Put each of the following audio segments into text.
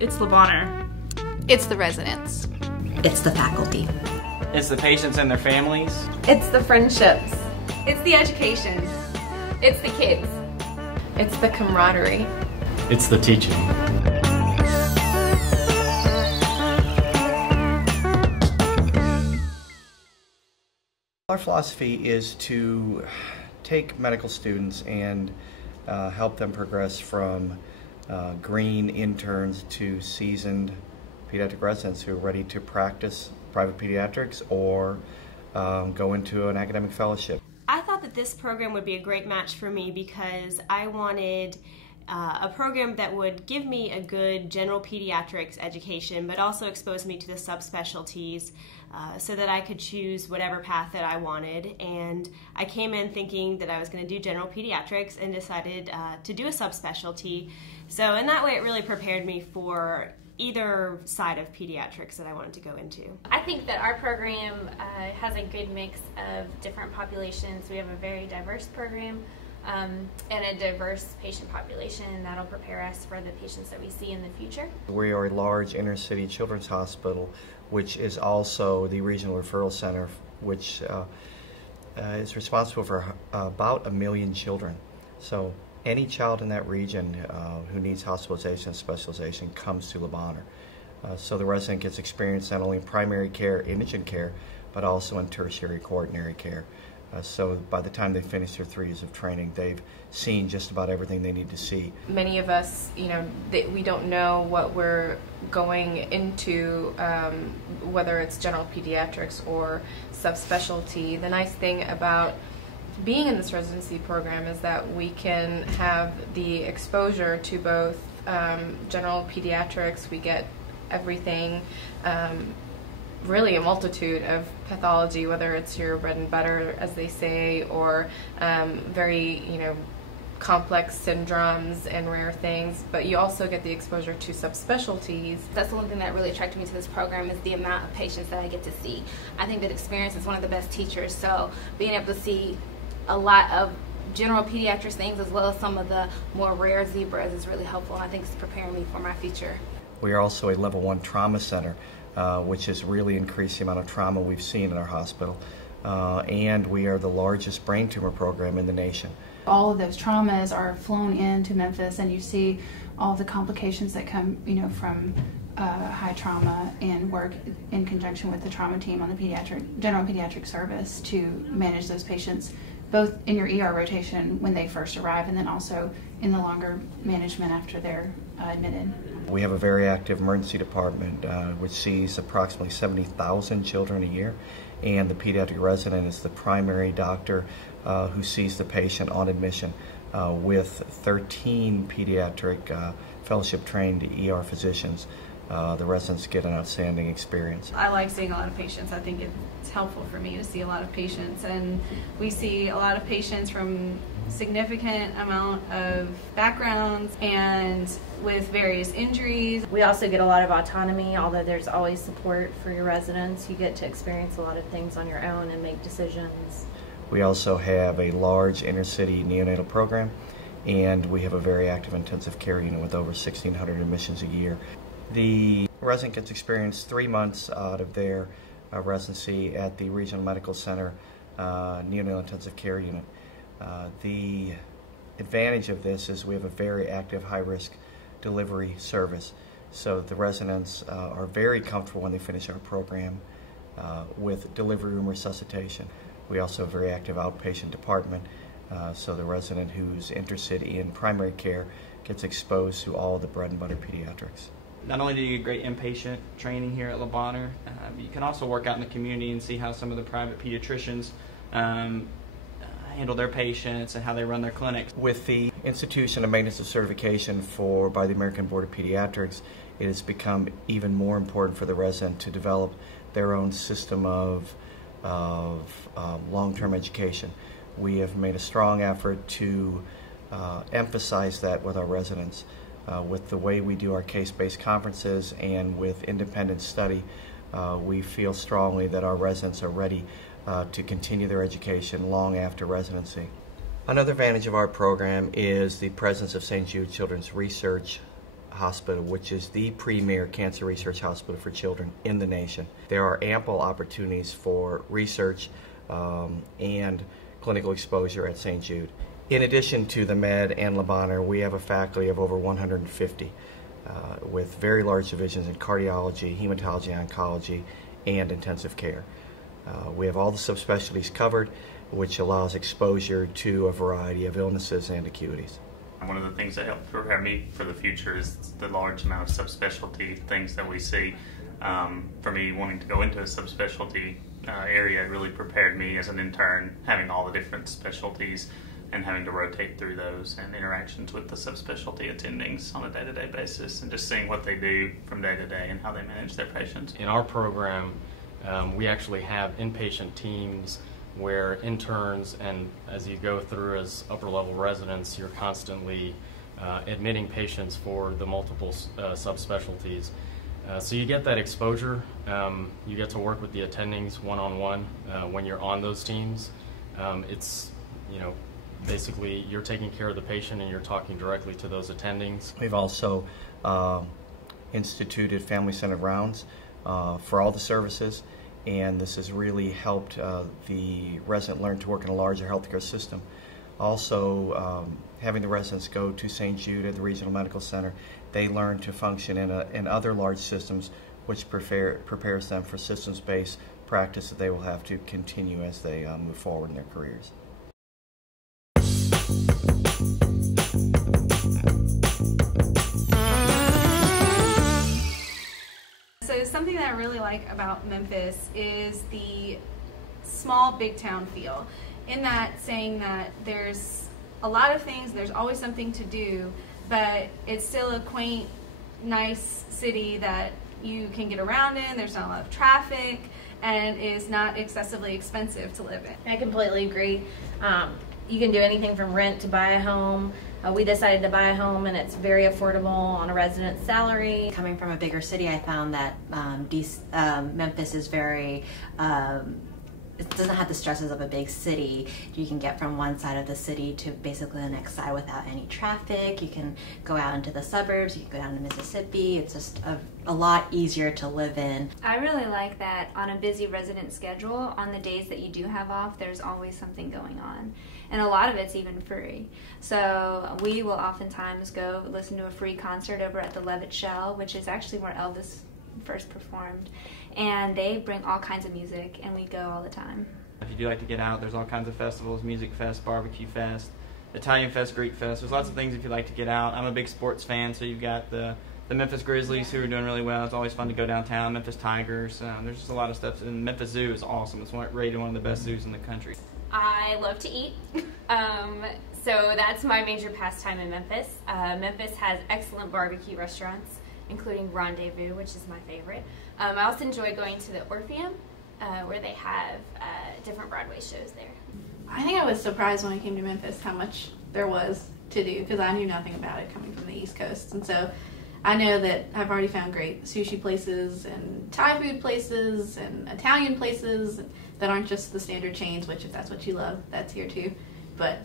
It's the Bonheur. It's the residents. It's the faculty. It's the patients and their families. It's the friendships. It's the education. It's the kids. It's the camaraderie. It's the teaching. Our philosophy is to take medical students and help them progress from green interns to seasoned pediatric residents who are ready to practice private pediatrics or go into an academic fellowship. I thought that this program would be a great match for me because I wanted a program that would give me a good general pediatrics education but also expose me to the subspecialties so that I could choose whatever path that I wanted. And I came in thinking that I was going to do general pediatrics and decided to do a subspecialty. So in that way it really prepared me for either side of pediatrics that I wanted to go into. I think that our program has a good mix of different populations. We have a very diverse program and a diverse patient population, and that'll prepare us for the patients that we see in the future. We are a large inner-city children's hospital, which is also the regional referral center, which is responsible for about 1 million children. So any child in that region who needs hospitalization and specialization comes to Bonheur. So the resident gets experience not only in primary care, indigent care, but also in tertiary coordinary care. So by the time they finish their 3 years of training, they've seen just about everything they need to see. Many of us, we don't know what we're going into, whether it's general pediatrics or subspecialty. The nice thing about being in this residency program is that we can have the exposure to both general pediatrics. We get everything, really a multitude of pathology, whether it's your bread and butter, as they say, or very, complex syndromes and rare things, but you also get the exposure to subspecialties. That's the one thing that really attracted me to this program is the amount of patients that I get to see. I think that experience is one of the best teachers, so being able to see a lot of general pediatrics things as well as some of the more rare zebras is really helpful, and I think it's preparing me for my future. We are also a level 1 trauma center, which has really increased the amount of trauma we've seen in our hospital, and we are the largest brain tumor program in the nation. All of those traumas are flown into Memphis, and you see all the complications that come, from high trauma, and work in conjunction with the trauma team on the general pediatric service to manage those patients, both in your ER rotation when they first arrive, and then also in the longer management after they're admitted. We have a very active emergency department which sees approximately 70,000 children a year, and the pediatric resident is the primary doctor who sees the patient on admission with 13 pediatric fellowship-trained ER physicians. The residents get an outstanding experience. I like seeing a lot of patients. I think it's helpful for me to see a lot of patients, and we see a lot of patients from significant amount of backgrounds and with various injuries. We also get a lot of autonomy, although there's always support for your residents. You get to experience a lot of things on your own and make decisions. We also have a large inner-city neonatal program, and we have a very active intensive care unit with over 1,600 admissions a year. The resident gets experience 3 months out of their residency at the Regional Medical Center Neonatal Intensive Care Unit. The advantage of this is we have a very active high-risk delivery service, so the residents are very comfortable when they finish our program with delivery room resuscitation. We also have a very active outpatient department, so the resident who's interested in primary care gets exposed to all of the bread and butter pediatrics. Not only do you get great inpatient training here at Bonheur, you can also work out in the community and see how some of the private pediatricians handle their patients and how they run their clinics. With the institution of maintenance of certification by the American Board of Pediatrics, it has become even more important for the resident to develop their own system of long-term education. We have made a strong effort to emphasize that with our residents. With the way we do our case-based conferences and with independent study, we feel strongly that our residents are ready to continue their education long after residency. Another advantage of our program is the presence of St. Jude Children's Research Hospital, which is the premier cancer research hospital for children in the nation. There are ample opportunities for research and clinical exposure at St. Jude. In addition to the Med and Bonheur, we have a faculty of over 150 with very large divisions in cardiology, hematology, oncology, and intensive care. We have all the subspecialties covered, which allows exposure to a variety of illnesses and acuities. One of the things that helped prepare me for the future is the large amount of subspecialty things that we see. For me, wanting to go into a subspecialty area, it really prepared me as an intern, having all the different specialties and having to rotate through those and interactions with the subspecialty attendings on a day-to-day basis and just seeing what they do from day to day and how they manage their patients. In our program, we actually have inpatient teams where interns, and as you go through as upper-level residents, you're constantly admitting patients for the multiple subspecialties. So you get that exposure. You get to work with the attendings one-on-one when you're on those teams. It's, basically you're taking care of the patient and you're talking directly to those attendings. We've also instituted family-centered rounds for all the services, and this has really helped the resident learn to work in a larger healthcare system. Also, having the residents go to St. Jude at the Regional Medical Center, they learn to function in other large systems, which prepares them for systems-based practice that they will have to continue as they move forward in their careers. So something that I really like about Memphis is the small big town feel, in that saying that there's a lot of things, there's always something to do, but it's still a quaint, nice city that you can get around in. There's not a lot of traffic and is not excessively expensive to live in. I completely agree. You can do anything from rent to buy a home. We decided to buy a home, and it's very affordable on a resident's salary. Coming from a bigger city, I found that Memphis is very, it doesn't have the stresses of a big city. You can get from one side of the city to basically the next side without any traffic. You can go out into the suburbs, you can go down to Mississippi. It's just a lot easier to live in. I really like that on a busy resident schedule, on the days that you do have off, there's always something going on. And a lot of it's even free. So we will oftentimes go listen to a free concert over at the Levitt Shell, which is actually where Elvis first performed. And they bring all kinds of music, and we go all the time. If you do like to get out, there's all kinds of festivals: Music Fest, Barbecue Fest, Italian Fest, Greek Fest. There's lots of things if you like to get out. I'm a big sports fan, so you've got the Memphis Grizzlies who are doing really well. It's always fun to go downtown. Memphis Tigers. There's just a lot of stuff. And Memphis Zoo is awesome. It's rated one of the best zoos in the country. I love to eat. So that's my major pastime in Memphis. Memphis has excellent barbecue restaurants, including Rendezvous, which is my favorite. I also enjoy going to the Orpheum, where they have different Broadway shows there. I think I was surprised when I came to Memphis how much there was to do, because I knew nothing about it coming from the East Coast. And so I know that I've already found great sushi places and Thai food places and Italian places that aren't just the standard chains, which if that's what you love, that's here too. But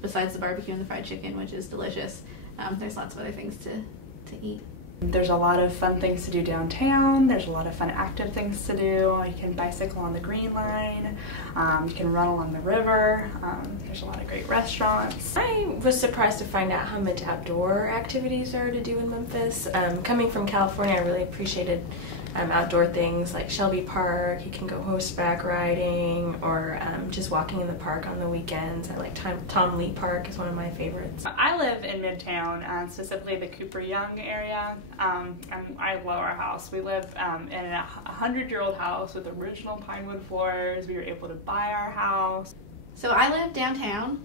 besides the barbecue and the fried chicken, which is delicious, there's lots of other things to eat. There's a lot of fun things to do downtown. There's a lot of fun active things to do. You can bicycle on the Green Line. You can run along the river. There's a lot of great restaurants. I was surprised to find out how much outdoor activities are to do in Memphis. Coming from California, I really appreciated outdoor things like Shelby Park. You can go horseback riding or just walking in the park on the weekends. I like Tom Lee Park is one of my favorites. I live in Midtown, specifically the Cooper Young area. And I love our house. We live in a 100-year-old house with original pine wood floors. We were able to buy our house. So I live downtown,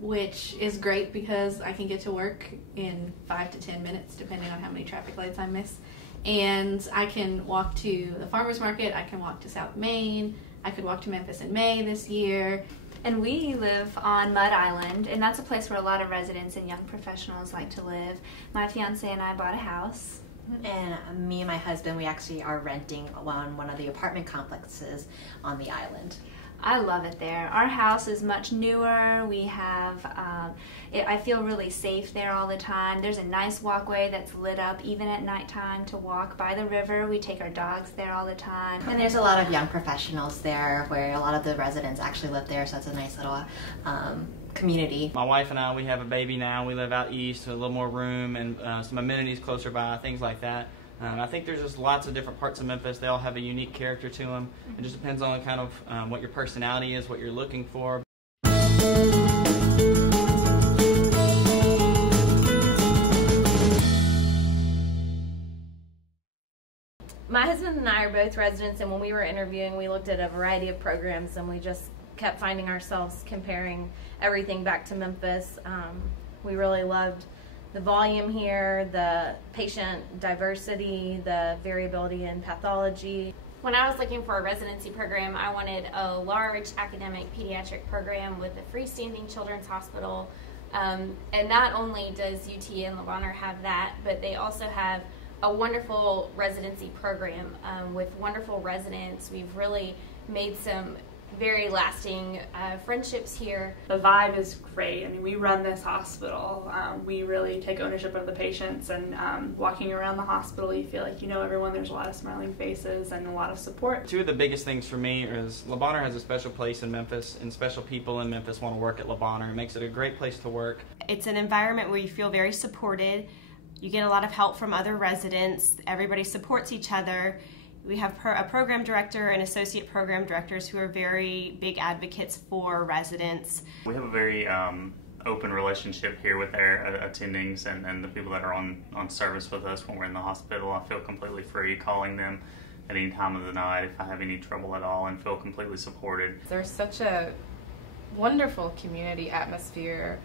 which is great because I can get to work in 5 to 10 minutes, depending on how many traffic lights I miss. And I can walk to the farmer's market, I can walk to South Main, I could walk to Memphis in May this year. And we live on Mud Island, and that's a place where a lot of residents and young professionals like to live. My fiance and I bought a house. And me and my husband, we actually are renting one of the apartment complexes on the island. I love it there. Our house is much newer. We have, I feel really safe there all the time. There's a nice walkway that's lit up even at nighttime to walk by the river. We take our dogs there all the time. And there's a lot of young professionals there where a lot of the residents actually live there, so it's a nice little community. My wife and I, we have a baby now. We live out east, so a little more room and some amenities closer by, things like that. I think there's just lots of different parts of Memphis. They all have a unique character to them. It just depends on kind of what your personality is, what you're looking for. My husband and I are both residents, and when we were interviewing, we looked at a variety of programs, and we just kept finding ourselves comparing everything back to Memphis. We really loved the volume here, the patient diversity, the variability in pathology. When I was looking for a residency program, I wanted a large academic pediatric program with a freestanding children's hospital. And not only does UT and Bonheur have that, but they also have a wonderful residency program with wonderful residents. We've really made some very lasting friendships here. The vibe is great. I mean, we run this hospital. We really take ownership of the patients, and walking around the hospital, you feel like you know everyone. There's a lot of smiling faces and a lot of support. Two of the biggest things for me is Bonheur has a special place in Memphis, and special people in Memphis want to work at Bonheur. It makes it a great place to work. It's an environment where you feel very supported. You get a lot of help from other residents. Everybody supports each other. We have a program director and associate program directors who are very big advocates for residents. We have a very open relationship here with our attendings and the people that are on service with us when we're in the hospital. I feel completely free calling them at any time of the night if I have any trouble at all, and feel completely supported. There's such a wonderful community atmosphere,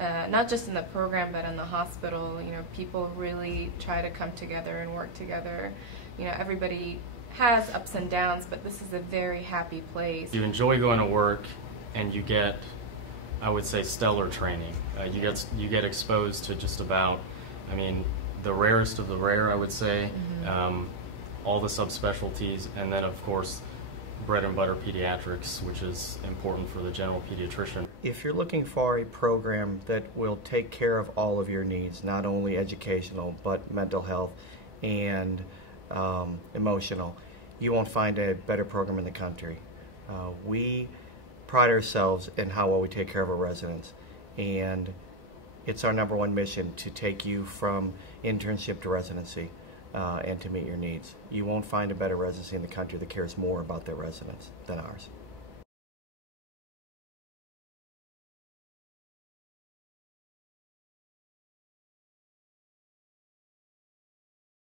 not just in the program but in the hospital. You know, people really try to come together and work together. You know, everybody has ups and downs, but this is a very happy place. You enjoy going to work, and you get, I would say, stellar training. You get exposed to just about, I mean, the rarest of the rare, I would say, all the subspecialties, and then of course bread and butter pediatrics, which is important for the general pediatrician. If you're looking for a program that will take care of all of your needs, not only educational but mental health and emotional, you won't find a better program in the country. We pride ourselves in how well we take care of our residents, and it's our #1 mission to take you from internship to residency and to meet your needs. You won't find a better residency in the country that cares more about their residents than ours.